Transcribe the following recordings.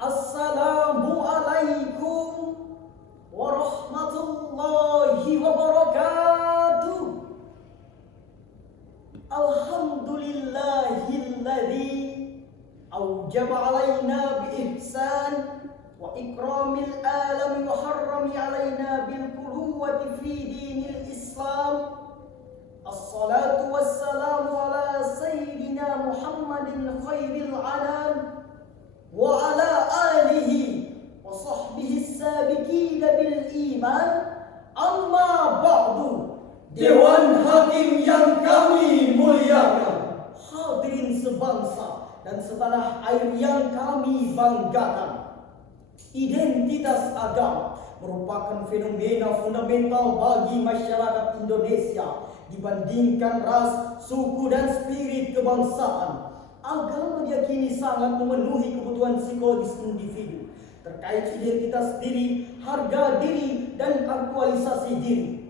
Assalamualaikum warahmatullahi wabarakatuh. Alhamdulillahilladzi aujaba alaina biihsan wa ikramil alami wa harrami alaina bil quwwati fi dinil Islam. Assalatu wassalamu ala sayyidina Muhammadin khairil anam wa ala alihi wa sahbihi sabiqina bil iman. Amma ba'du. Dewan Hakim yang kami muliakan, hadirin sebangsa dan setanah air yang kami banggakan. Identitas agama merupakan fenomena fundamental bagi masyarakat Indonesia dibandingkan ras, suku dan spirit kebangsaan. Agama diyakini sangat memenuhi kebutuhan psikologis individu terkait identitas diri, harga diri, dan aktualisasi diri.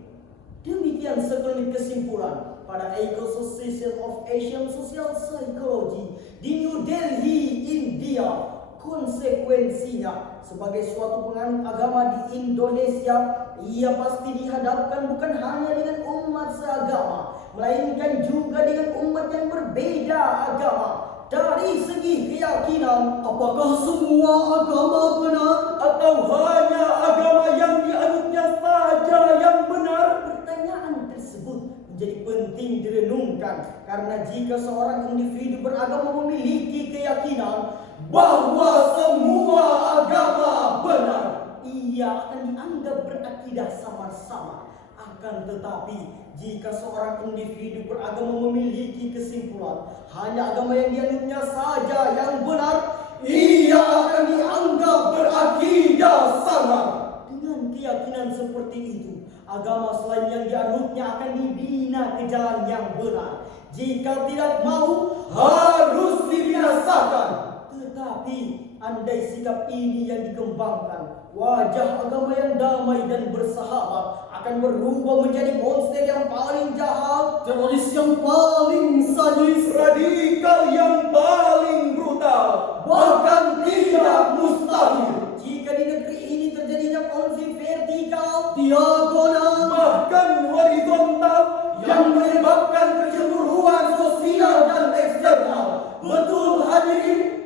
Demikian sekelumit kesimpulan pada Association of Asian Social Psychology di New Delhi, India. Konsekuensinya, sebagai suatu penganut agama di Indonesia, ia pasti dihadapkan bukan hanya dengan umat seagama, melainkan juga dengan umat yang berbeda agama. Dari segi keyakinan, apakah semua agama benar atau hanya agama yang dianutnya saja yang benar? Pertanyaan tersebut menjadi penting direnungkan, karena jika seorang individu beragama memiliki keyakinan bahwa semua agama benar, ia akan dianggap berakidah samar-samar. Akan tetapi, jika seorang individu beragama memiliki kesimpulan hanya agama yang dianutnya saja yang benar, ia akan dianggap berakidah samar. Dengan keyakinan seperti itu, agama selain yang dianutnya akan dibina ke jalan yang benar. Jika tidak mau, harus dibinasakan. Tetapi andai sikap ini yang dikembangkan, wajah agama yang damai dan bersahabat akan berubah menjadi monster yang paling jahat, Teroris yang paling sadis, radikal yang paling brutal, bahkan tidak mustahil. Jika di negeri ini terjadinya konflik vertikal, diagonal, bahkan horizontal, yang menyebabkan kecemburuan sosial dan eksternal. Betul hadirin?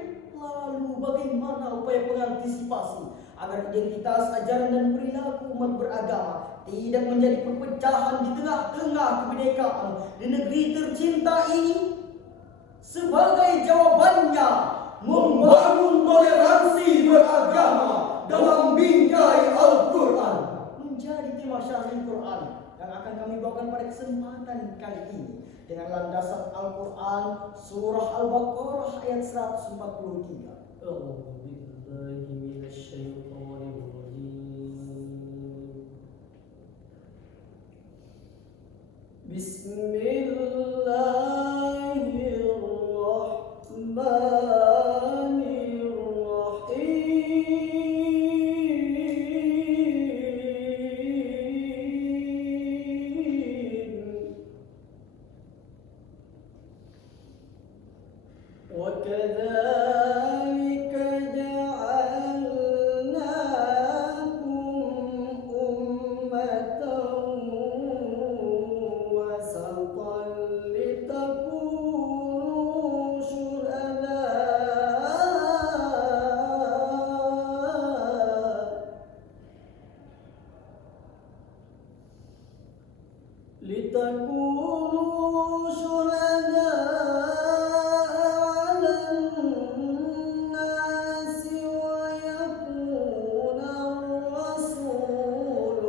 lalu bagaimana upaya pengantisipasi agar identitas, ajaran dan perilaku umat beragama tidak menjadi perpecahan di tengah-tengah kebinekaan di negeri tercinta ini? Sebagai jawabannya, membangun toleransi beragama dalam bingkai Al-Quran menjadi tema syarih Quran yang akan kami bawakan pada kesempatan kali ini dengan landasan Al-Quran surah Al-Baqarah ayat 143. وكذلك جعلناكم أمة وسطا لتكونوا شهداء على الناس ويكون الرسول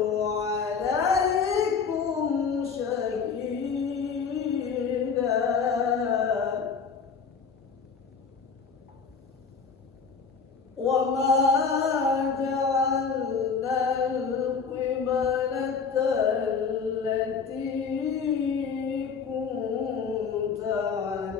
عليكم شهيدا وما جعلنا القبلة التي كنت عليها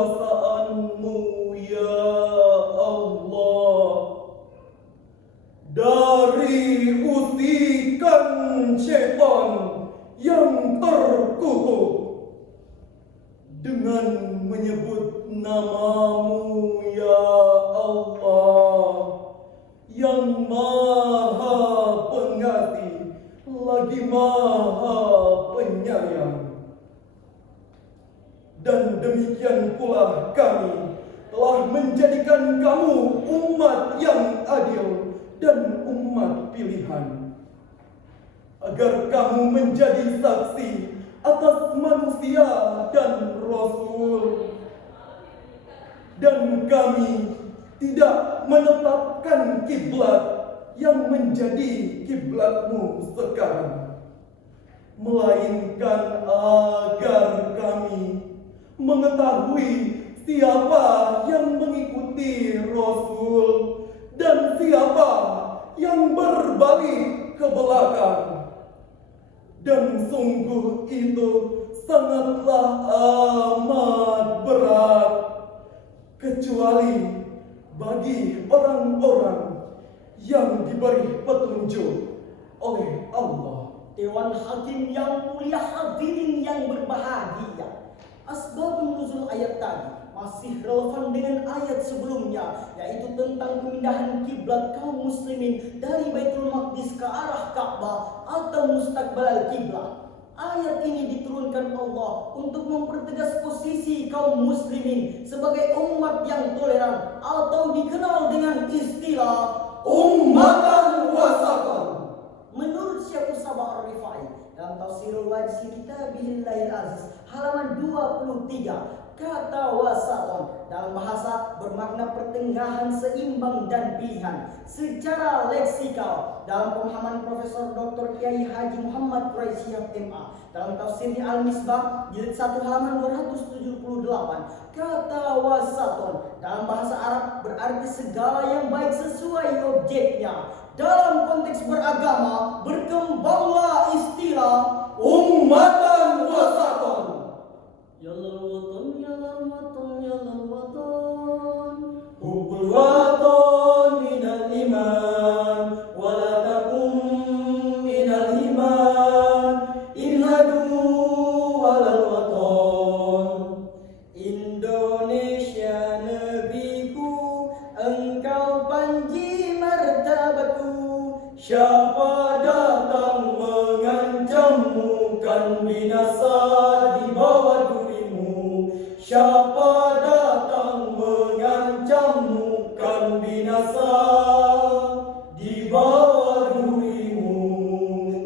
kekuasaan-Mu ya Allah, dari usikan syaitan yang terkutuk, dengan menyebut nama-Mu ya Allah, yang Maha Pengasih lagi Maha Penyayang. Dan demikian pula kami telah menjadikan kamu umat yang adil dan umat pilihan, agar kamu menjadi saksi atas manusia dan Rasul. Dan kami tidak menetapkan kiblat yang menjadi kiblat-Mu sekarang, melainkan agar kami mengetahui siapa yang mengikuti Rasul dan siapa yang berbalik ke belakang. Dan sungguh itu sangatlah amat berat, kecuali bagi orang-orang yang diberi petunjuk oleh Allah. Dewan Hakim yang mulia, hadirin yang berbahagia, asbabun nuzul ayat tadi masih relevan dengan ayat sebelumnya, yaitu tentang pemindahan kiblat kaum muslimin dari Baitul Maqdis ke arah Ka'bah atau mustaqbal al-kiblat. Ayat ini diturunkan Allah untuk mempertegas posisi kaum muslimin sebagai umat yang toleran atau dikenal dengan istilah Ummatan wasatan. Menurut Syekh Sabah Ar-Rifai dalam Tafsirul Wajsi Kitabillahil Aziz halaman 23, kata wasaton dalam bahasa bermakna pertengahan, seimbang dan pilihan. Secara leksikal dalam pemahaman Profesor Dr. Kiai Haji Muhammad Quraisyah MA dalam tafsirnya Al-Misbah jilid 1 halaman 278, kata wasaton dalam bahasa Arab berarti segala yang baik sesuai objeknya. Dalam konteks beragama berkembanglah istilah Ummatan wasatan. Yalal watan, yalal watan, yalal watan. Hubbul watan minal iman, wala takum minal iman, inhadu walal watan. Indonesia negeriku, engkau panji martabatku. Siapa datang mengancammu kan binasa di bawah durimu. Siapa datang mengancammu kan binasa di bawah durimu.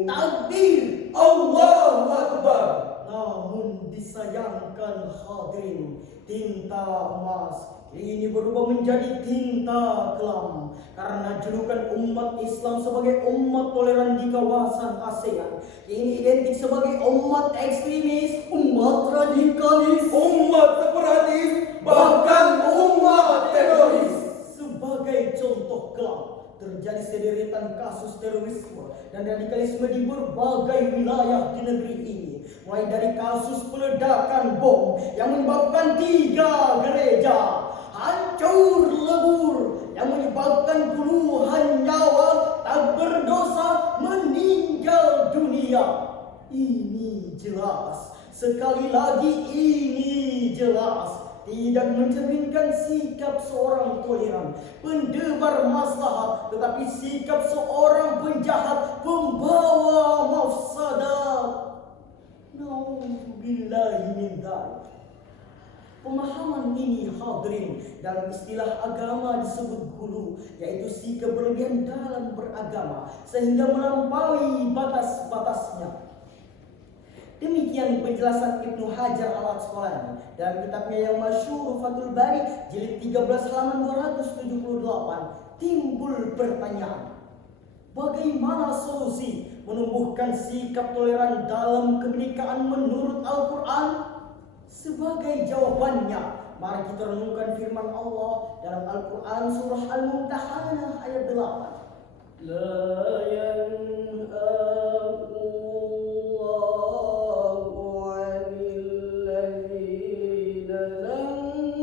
Takbir, Allahu Akbar. namun disayangkan hadirin, tinta emas ini berubah menjadi tinta kelam karena julukan umat Islam sebagai umat toleran di kawasan ASEAN ini identik sebagai umat ekstremis, umat radikalis, Umat separatis, bahkan umat teroris. sebagai contoh kelam terjadi sederetan kasus terorisme dan radikalisme di berbagai wilayah di negeri ini, mulai dari kasus peledakan bom yang menyebabkan 3 gereja hancur lebur, yang menyebabkan puluhan nyawa tak berdosa meninggal dunia. Ini jelas, sekali lagi ini jelas tidak mencerminkan sikap seorang toleran, pendebar maslahat, tetapi sikap seorang penjahat, pembawa mafsadat. Nauzubillahi min dzalik. Pemahaman ini hadirin dalam istilah agama disebut gulu, yaitu sikap berlebihan dalam beragama sehingga melampaui batas-batasnya. Demikian penjelasan Ibnu Hajar Al-Asqalani dalam kitabnya yang masyhur Fathul Bari jilid 13 halaman 278. Timbul pertanyaan, bagaimana solusi menumbuhkan sikap toleran dalam kebinekaan menurut Al-Quran? Sebagai jawabannya, mari kita renungkan firman Allah dalam Al-Quran surah Al-Mumtahanah ayat 8. La yanhaqullahu 'anil ladzina lam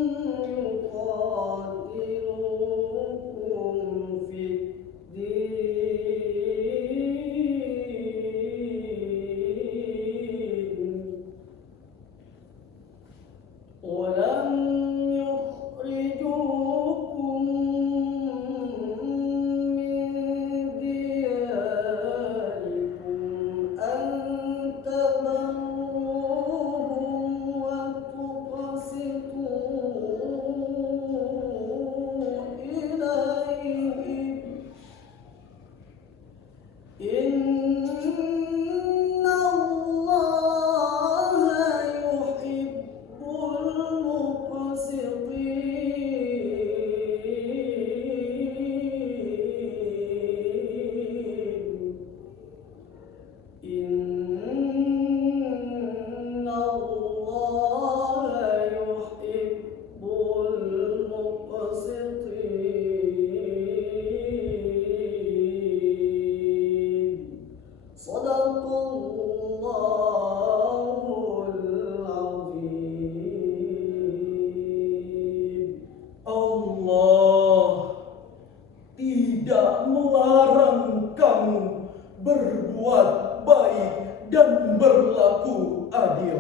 berlaku adil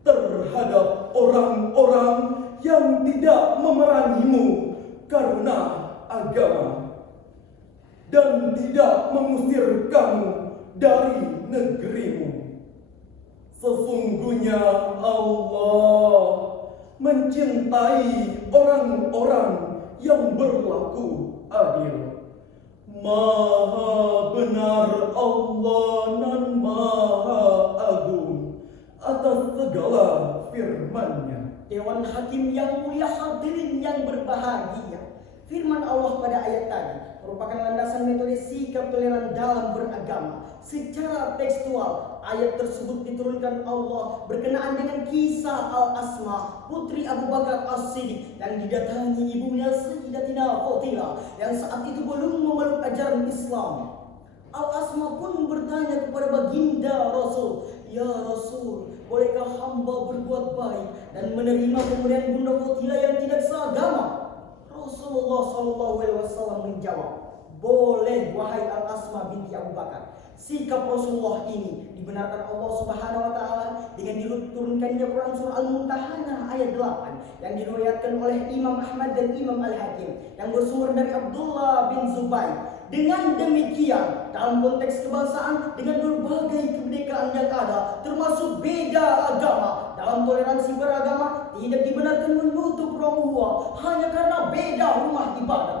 terhadap orang-orang yang tidak memerangimu karena agama dan tidak mengusir kamu dari negerimu. Sesungguhnya Allah mencintai orang-orang yang berlaku adil. Maha benar Allah nan Maha Agung atas segala firman-Nya. Dewan Hakim yang mulia, hadirin yang berbahagia. Firman Allah pada ayat tadi merupakan landasan metode sikap toleran dalam beragama. Secara tekstual, ayat tersebut diturunkan Allah berkenaan dengan kisah Al-Asma, putri Abu Bakar As-Siddiq yang didatangi ibunya Sayyidatina Fatimah yang saat itu belum memeluk ajaran Islam. Al-Asma pun bertanya kepada baginda Rasul, "Ya Rasul, bolehkah hamba berbuat baik dan menerima pemberian bunda Fatimah yang tidak seagama?" Rasulullah SAW menjawab, "Boleh wahai Al-Asma binti Abu Bakar." Sikap Rasulullah ini dibenarkan Allah Subhanahu wa taala dengan diturunkannya Quran surah Al-Mumtahanah ayat 8 yang diriwayatkan oleh Imam Ahmad dan Imam Al-Hakim yang bersumber dari Abdullah bin Zubair. Dengan demikian, dalam konteks kebangsaan dengan berbagai kebinekaan yang ada, termasuk beda agama, dalam toleransi beragama tidak dibenarkan menutup ruang hanya karena beda rumah ibadah.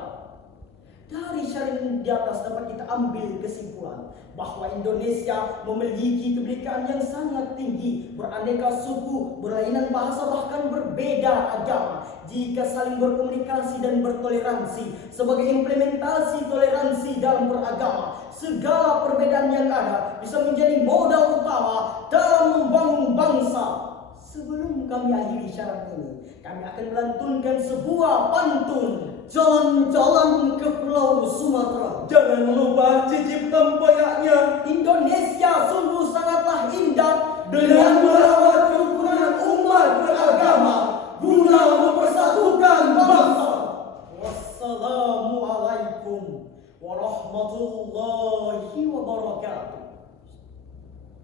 Dari syariat di atas dapat kita ambil kesimpulan bahwa Indonesia memiliki kebinekaan yang sangat tinggi, beraneka suku, berlainan bahasa, bahkan berbeda agama. Jika saling berkomunikasi dan bertoleransi sebagai implementasi toleransi dalam beragama, segala perbedaan yang ada bisa menjadi modal utama dalam membangun bangsa. Sebelum kami akhiri syarat ini, kami akan melantunkan sebuah pantun. Jalan-jalan ke Pulau Sumatera, Jangan lupa cicip tempoyaknya Indonesia sungguh sangatlah indah dengan merawat kerukunan umat beragama guna mempersatukan bangsa. Wassalamualaikum warahmatullahi